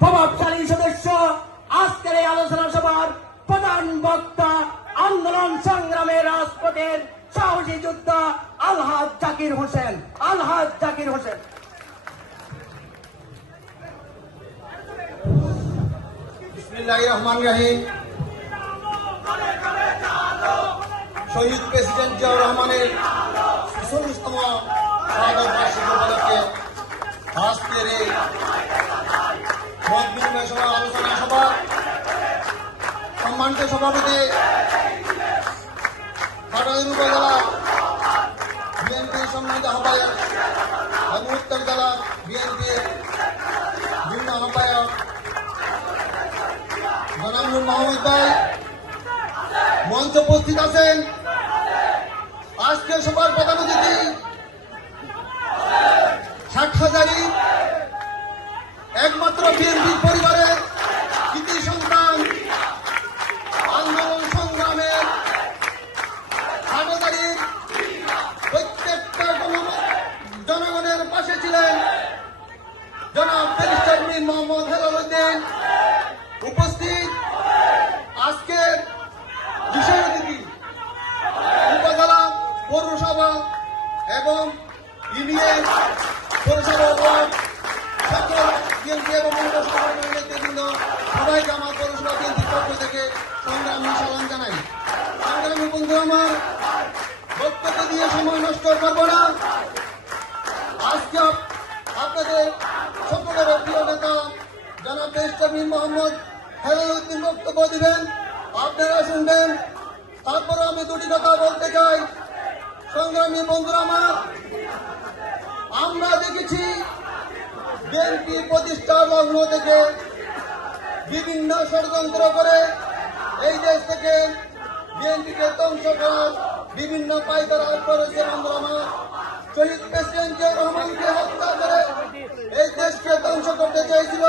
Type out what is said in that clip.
প্রভাবশালী সদস্য, আজকের এই আলোচনা সভার প্রধান বক্তা, আন্দোলন সংগ্রামের রাজপথের সাহসী যোদ্ধা আলহাজ জাকির হোসেন। আলহাজ জাকির হোসেন। বিসমিল্লাহির রহমানির রহিম। শহীদ প্রেসিডেন্ট জিয়াউর রহমানের ৪৬তম শাহাদত বার্ষিকী উপলক্ষে আজকের এই মত বিনিময় সভা, আলোচনা সভা সম্মানিত সভাপতি কাটারগাঁও উপজেলা বিএনপির সম্মানিত আহ্বায়ক এবং উত্তর জেলা বিএনপির বিভিন্ন আহ্বায়ক জনাব নূর মোহাম্মদ ভাই মঞ্চ উপস্থিত আছেন। আজকের সভার প্রধান অতিথি হাটহাজারী একমাত্র বিএনপি পরিবারের কৃতি সন্তান, আন্দোলন সংগ্রামের হাটহাজারীর প্রত্যেকটা জনগণের পাশে ছিলেন জনাব ব্যারিস্টার মীর মোহাম্মদ হেলাল উদ্দিন। উপস্থিত আজকের বিশেষ অতিথি উপজেলা, পৌরসভা এবং ইউনিয়ন পৌরসভা ওয়ার্ড সকল বিএনপি এবং নেতৃবৃন্দ সবাইকে আমার পৌরসভা বিএনপির পক্ষ থেকে সংগ্রামী সালাম জানাই। সংগ্রামী বন্ধু, আমার বক্তব্য দিয়ে সময় নষ্ট করবো না। আজকে আপনাদের সকলের প্রিয় নেতা জনাব ব্যারিস্টার মীর মোহাম্মদ হেলাল উদ্দিন বক্তব্য দিবেন, আপনারা শুনবেন। তারপরে আমি দুটি কথা বলতে চাই। সংগ্রামী বন্ধুরা আমার, আমরা দেখেছি বিএনপি প্রতিষ্ঠার লগ্ন থেকে বিভিন্ন ষড়যন্ত্র করে এই দেশ থেকে বিএনপিকে ধ্বংস করার বিভিন্ন পায়তারা করেছে। বন্ধুরা আমার, শহীদ প্রেসিডেন্ট জিয়াউর রহমানকে হত্যা করে এই দেশকে ধ্বংস করতে চেয়েছিল।